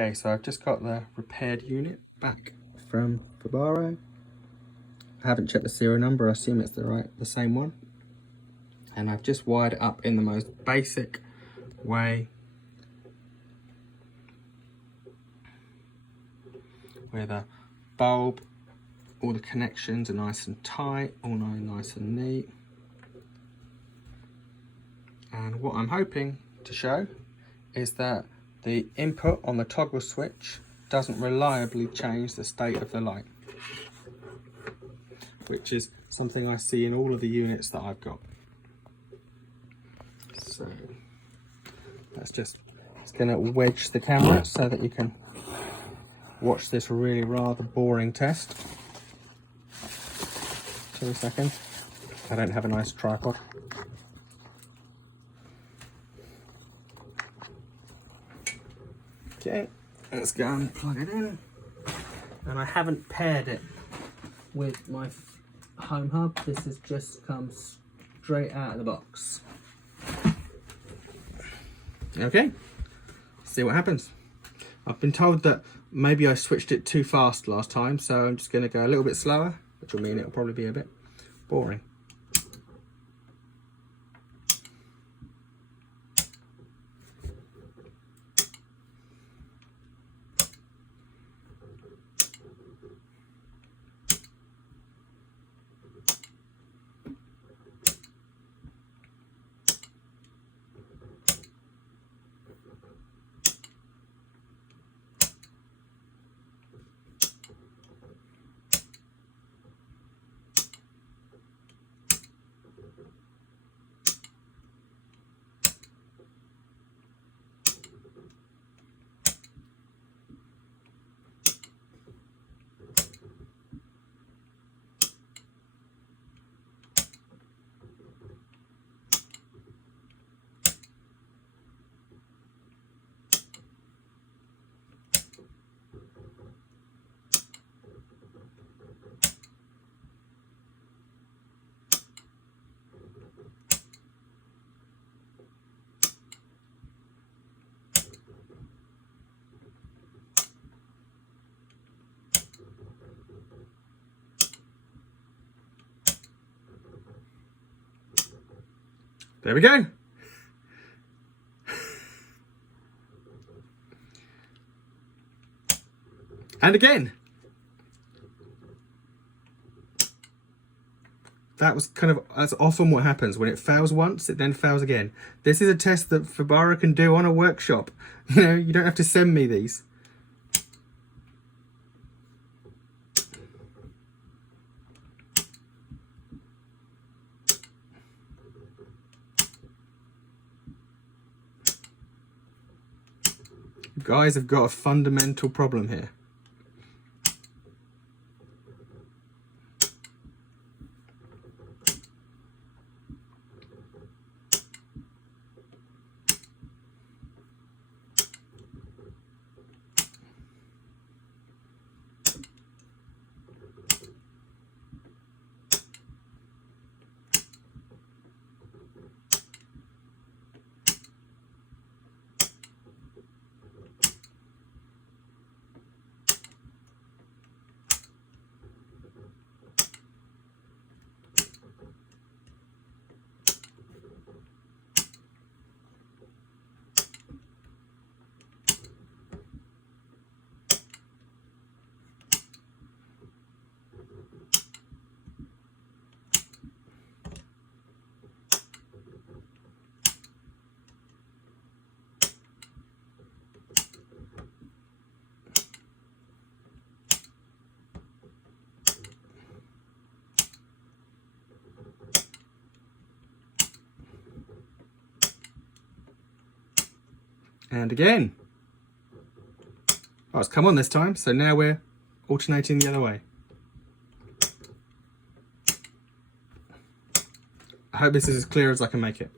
Okay, so I've just got the repaired unit back from Fibaro. I haven't checked the serial number, I assume it's the same one. And I've just wired it up in the most basic way with a bulb. All the connections are nice and tight, all nice and neat. And what I'm hoping to show is that the input on the toggle switch doesn't reliably change the state of the light, which is something I see in all of the units that I've got. So that's just, it's going to wedge the camera so that you can watch this really rather boring test. 2 seconds. I don't have a nice tripod. Okay, let's go and plug it in. And I haven't paired it with my home hub. This has just come straight out of the box. Okay, see what happens. I've been told that maybe I switched it too fast last time, so I'm just going to go a little bit slower, which will mean it'll probably be a bit boring. There we go. And again. That was that's often what happens. When it fails once, it then fails again. This is a test that Fibaro can do on a workshop. You know, you don't have to send me these. You guys have got a fundamental problem here. And again. Oh, it's come on this time, so now we're alternating the other way. I hope this is as clear as I can make it.